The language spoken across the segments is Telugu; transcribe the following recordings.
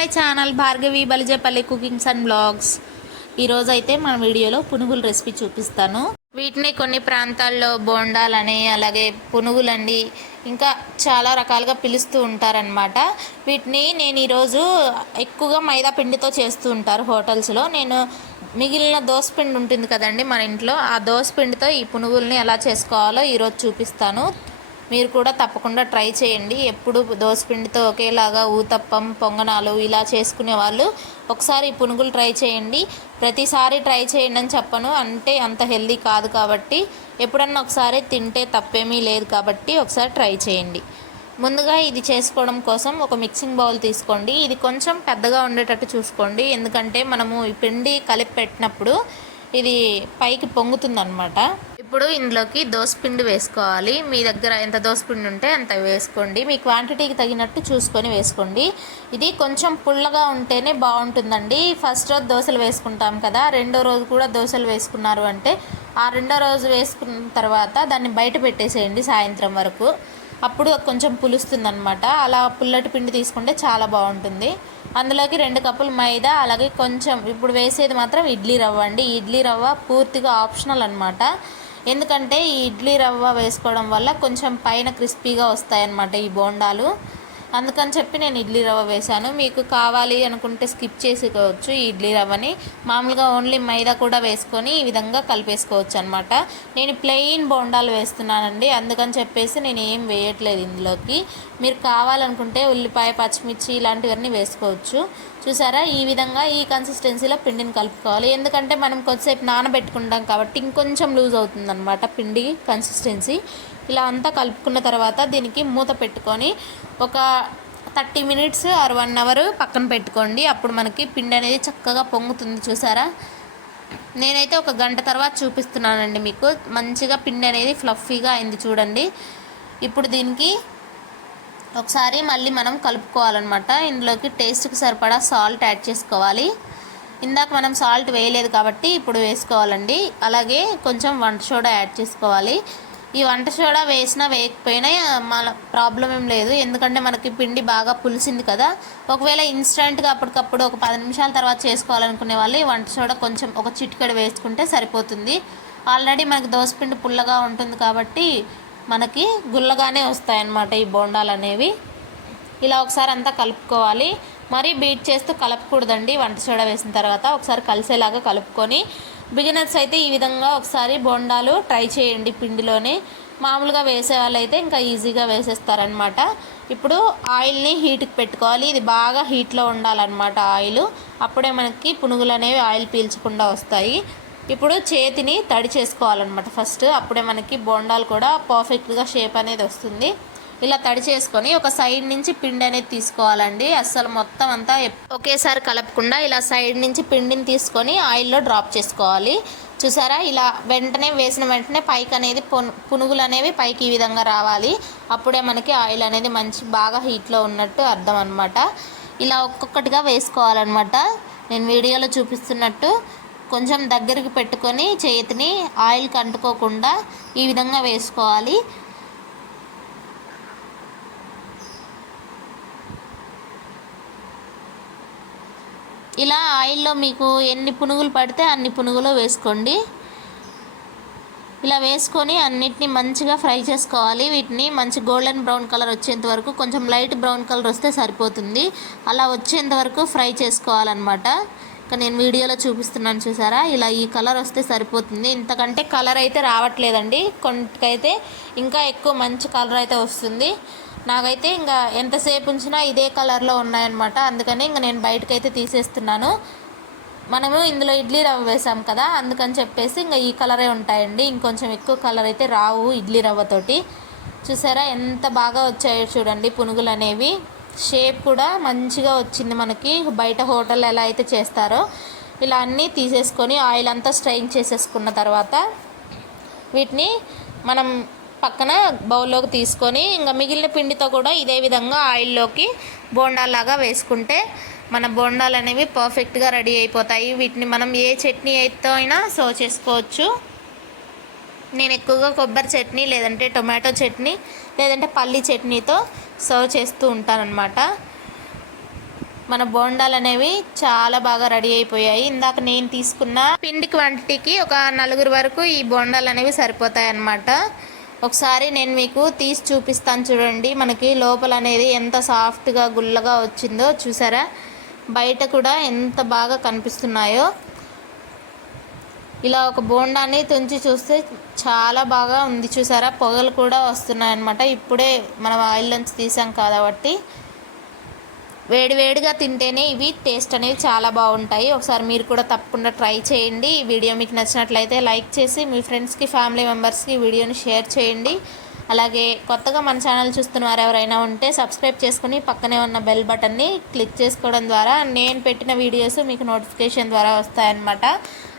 My channel Bhargavi Balijepalli cookings and blogs. ఈరోజు అయితే మన వీడియోలో పునుగుల రెసిపీ చూపిస్తాను. వీటిని కొన్ని ప్రాంతాల్లో బోండాలని అలాగే పునుగులండి ఇంకా చాలా రకాలుగా పిలుస్తూ ఉంటారనమాట వీటిని నేను ఈరోజు ఎక్కువగా మైదా పిండితో చేస్తూ ఉంటారు హోటల్స్లో. నేను మిగిలిన దోసపిండి ఉంటుంది కదండి మన ఇంట్లో ఆ దోసపిండితో ఈ పునుగుల్ని ఎలా చేసుకోవాలో ఈరోజు చూపిస్తాను. మీరు కూడా తప్పకుండా ట్రై చేయండి. ఎప్పుడు దోసపిండితో ఒకేలాగా ఊతప్పం పొంగనాలు ఇలా చేసుకునే వాళ్ళు ఒకసారి పునుగులు ట్రై చేయండి. ప్రతిసారి ట్రై చేయండి అని చెప్పను. అంటే అంత హెల్దీ కాదు కాబట్టి ఎప్పుడన్నా ఒకసారి తింటే తప్పేమీ లేదు కాబట్టి ఒకసారి ట్రై చేయండి. ముందుగా ఇది చేసుకోవడం కోసం ఒక మిక్సింగ్ బౌల్ తీసుకోండి. ఇది కొంచెం పెద్దగా ఉండేటట్టు చూసుకోండి. ఎందుకంటే మనము ఈ పిండి కలిపి పెట్టినప్పుడు ఇది పైకి పొంగుతుందన్నమాట. ఇప్పుడు ఇందులోకి దోసపిండి వేసుకోవాలి. మీ దగ్గర ఎంత దోసపిండి ఉంటే అంత వేసుకోండి. మీ క్వాంటిటీకి తగినట్టు చూసుకొని వేసుకోండి. ఇది కొంచెం పుల్లగా ఉంటేనే బాగుంటుందండి. ఫస్ట్ రోజు దోశలు వేసుకుంటాం కదా రెండో రోజు కూడా దోశలు వేసుకున్నారు అంటే ఆ రెండో రోజు వేసుకున్న తర్వాత దాన్ని బయట పెట్టేసేయండి సాయంత్రం వరకు. అప్పుడు కొంచెం పులుస్తుందనమాట అలా పుల్లటి పిండి తీసుకుంటే చాలా బాగుంటుంది. అందులోకి రెండు కప్పులు మైదా అలాగే కొంచెం ఇప్పుడు వేసేది మాత్రం ఇడ్లీ రవ్వ అండి. ఇడ్లీ రవ్వ పూర్తిగా ఆప్షనల్ అనమాట ఎందుకంటే ఈ ఇడ్లీ రవ్వ వేసుకోవడం వల్ల కొంచెం పైన క్రిస్పీగా వస్తాయన్నమాట ఈ బోండాలు. అందుకని చెప్పి నేను ఇడ్లీ రవ్వ వేశాను. మీకు కావాలి అనుకుంటే స్కిప్ చేసుకోవచ్చు ఈ ఇడ్లీ రవ్వని. మామూలుగా ఓన్లీ మైదా కూడా వేసుకొని ఈ విధంగా కలిపేసుకోవచ్చు అనమాట నేను ప్లెయిన్ బోండాలు వేస్తున్నానండి. అందుకని చెప్పేసి నేను ఏం వేయట్లేదు ఇందులోకి. మీరు కావాలనుకుంటే ఉల్లిపాయ పచ్చిమిర్చి ఇలాంటివన్నీ వేసుకోవచ్చు. చూసారా? ఈ విధంగా ఈ కన్సిస్టెన్సీలో పిండిని కలుపుకోవాలి. ఎందుకంటే మనం కొద్దిసేపు నానబెట్టుకుంటాం కాబట్టి ఇంకొంచెం లూజ్ అవుతుందనమాట పిండి కన్సిస్టెన్సీ. ఇలా అంతా కలుపుకున్న తర్వాత దీనికి మూత పెట్టుకొని ఒక thirty minutes or one hour పక్కన పెట్టుకోండి. అప్పుడు మనకి పిండి అనేది చక్కగా పొంగుతుంది చూసారా? నేనైతే ఒక గంట తర్వాత చూపిస్తున్నానండి మీకు. మంచిగా పిండి అనేది ఫ్లఫీగా అయింది చూడండి. ఇప్పుడు దీనికి ఒకసారి మళ్ళీ మనం కలుపుకోవాలన్నమాట. ఇందులోకి టేస్ట్కి సరిపడా సాల్ట్ యాడ్ చేసుకోవాలి. ఇందాక మనం సాల్ట్ వేయలేదు కాబట్టి ఇప్పుడు వేసుకోవాలండి. అలాగే కొంచెం వంట సోడా యాడ్ చేసుకోవాలి. ఈ వంట సోడా వేసినా వేయకపోయినా మన ప్రాబ్లం ఏం లేదు. ఎందుకంటే మనకి పిండి బాగా పులిసింది కదా. ఒకవేళ ఇన్స్టెంట్గా అప్పటికప్పుడు ఒక పది నిమిషాల తర్వాత చేసుకోవాలనుకునే వాళ్ళు ఈ వంట సోడా కొంచెం ఒక చిటికెడు వేసుకుంటే సరిపోతుంది. ఆల్రెడీ మనకి దోసపిండి పుల్లగా ఉంటుంది కాబట్టి మనకి గుల్లగానే వస్తాయన్నమాట ఈ బోండాలు అనేవి. ఇలా ఒకసారి అంతా కలుపుకోవాలి. మరీ బీట్ చేస్తూ కలపకూడదండి. వంట సోడా వేసిన తర్వాత ఒకసారి కలిసేలాగా కలుపుకొని బిగినర్స్ అయితే ఈ విధంగా ఒకసారి బోండాలు ట్రై చేయండి పిండిలోనే. మామూలుగా వేసే వాళ్ళైతే ఇంకా ఈజీగా వేసేస్తారనమాట ఇప్పుడు ఆయిల్ని హీట్కి పెట్టుకోవాలి. ఇది బాగా హీట్లో ఉండాలన్నమాట ఆయిల్. అప్పుడే మనకి పునుగులు అనేవి ఆయిల్ పీల్చకుండా వస్తాయి. ఇప్పుడు చేతిని తడి చేసుకోవాలన్నమాట ఫస్ట్. అప్పుడే మనకి బోండాలు కూడా పర్ఫెక్ట్గా షేప్ అనేది వస్తుంది. ఇలా తడి చేసుకొని ఒక సైడ్ నుంచి పిండి అనేది తీసుకోవాలండి. అస్సలు మొత్తం అంతా ఒకేసారి కలపకుండా ఇలా సైడ్ నుంచి పిండిని తీసుకొని ఆయిల్లో డ్రాప్ చేసుకోవాలి. చూసారా? ఇలా వెంటనే వేసిన వెంటనే పైకి అనేది పునుగులు అనేవి పైకి ఈ విధంగా రావాలి. అప్పుడే మనకి ఆయిల్ అనేది మంచి బాగా హీట్లో ఉన్నట్టు అర్థం అనమాట ఇలా ఒక్కొక్కటిగా వేసుకోవాలన్నమాట. నేను వీడియోలో చూపిస్తున్నట్టు కొంచెం దగ్గరికి పెట్టుకొని చేతిని ఆయిల్కి అంటుకోకుండా ఈ విధంగా వేసుకోవాలి. ఇలా ఆయిల్లో మీకు ఎన్ని పునుగులు పడితే అన్ని పునుగులు వేసుకోండి. ఇలా వేసుకొని అన్నిటిని మంచిగా ఫ్రై చేసుకోవాలి. వీటిని మంచి గోల్డెన్ బ్రౌన్ కలర్ వచ్చేంత వరకు కొంచెం లైట్ బ్రౌన్ కలర్ వస్తే సరిపోతుంది. అలా వచ్చేంత వరకు ఫ్రై చేసుకోవాలన్నమాట. ఇక నేను వీడియోలో చూపిస్తున్నాను చూసారా? ఇలా ఈ కలర్ వస్తే సరిపోతుంది. ఇంతకంటే కలర్ అయితే రావట్లేదండి. కొంతకైతే ఇంకా ఎక్కువ మంచి కలర్ అయితే వస్తుంది. నాకైతే ఇంకా ఎంతసేపు ఉంచినా ఇదే కలర్లో ఉన్నాయన్నమాట. అందుకని ఇంకా నేను బయటకైతే తీసేస్తున్నాను. మనము ఇందులో ఇడ్లీ రవ్వ వేసాం కదా అందుకని చెప్పేసి ఇంకా ఈ కలరే ఉంటాయండి. ఇంకొంచెం ఎక్కువ కలర్ అయితే రావు ఇడ్లీ రవ్వతోటి. చూసారా ఎంత బాగా వచ్చాయో చూడండి పునుగులు అనేవి షేప్ కూడా మంచిగా వచ్చింది మనకి. బయట హోటల్ ఎలా అయితే చేస్తారో ఇలా అన్నీ తీసేసుకొని ఆయిల్ అంతా స్ట్రైన్ చేసేసుకున్న తర్వాత వీటిని మనం పక్కన బౌల్లోకి తీసుకొని ఇంకా మిగిలిన పిండితో కూడా ఇదే విధంగా ఆయిల్లోకి బోండాలాగా వేసుకుంటే మన బోండాలు అనేవి పర్ఫెక్ట్గా రెడీ అయిపోతాయి. వీటిని మనం ఏ చట్నీ అయితే అయినా సర్వ్ చేసుకోవచ్చు. నేను ఎక్కువగా కొబ్బరి చట్నీ లేదంటే టొమాటో చట్నీ లేదంటే పల్లి చట్నీతో సర్వ్ చేస్తూ ఉంటానన్నమాట. మన బోండాలు అనేవి చాలా బాగా రెడీ అయిపోయాయి. ఇందాక నేను తీసుకున్న పిండి క్వాంటిటీకి ఒక నలుగురు వరకు ఈ బోండాలు అనేవి సరిపోతాయి అన్నమాట ఒకసారి నేను మీకు తీసి చూపిస్తాను చూడండి. మనకి లోపల అనేది ఎంత సాఫ్ట్గా గుల్లగా వచ్చిందో చూసారా? బయట కూడా ఎంత బాగా కనిపిస్తున్నాయో. ఇలా ఒక బోండాన్ని తుంచి చూస్తే చాలా బాగా ఉంది చూసారా? పొగలు కూడా వస్తున్నాయి అన్నమాట ఇప్పుడే మనం ఆయిల్ నుంచి తీసాం కాబట్టి వేడివేడిగా తింటేనే ఇవి టేస్ట్ అనేవి చాలా బాగుంటాయి. ఒకసారి మీరు కూడా తప్పకుండా ట్రై చేయండి. ఈ వీడియో మీకు నచ్చినట్లయితే లైక్ చేసి మీ ఫ్రెండ్స్కి ఫ్యామిలీ మెంబర్స్కి వీడియోని షేర్ చేయండి. అలాగే కొత్తగా మన ఛానల్ చూస్తున్న వారు ఎవరైనా ఉంటే సబ్స్క్రైబ్ చేసుకుని పక్కనే ఉన్న బెల్ బటన్ని క్లిక్ చేసుకోవడం ద్వారా నేను పెట్టిన వీడియోస్ మీకు నోటిఫికేషన్ ద్వారా వస్తాయన్నమాట.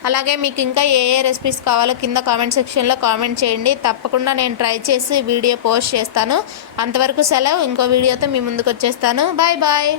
అలాగే మీకు ఇంకా ఏ ఏ రెసిపీస్ కావాలో కింద కామెంట్ సెక్షన్లో కామెంట్ చేయండి. తప్పకుండా నేను ట్రై చేసి వీడియో పోస్ట్ చేస్తాను. అంతవరకు సెలవు. ఇంకో వీడియోతో మీ ముందుకు వచ్చేస్తాను. Bye bye.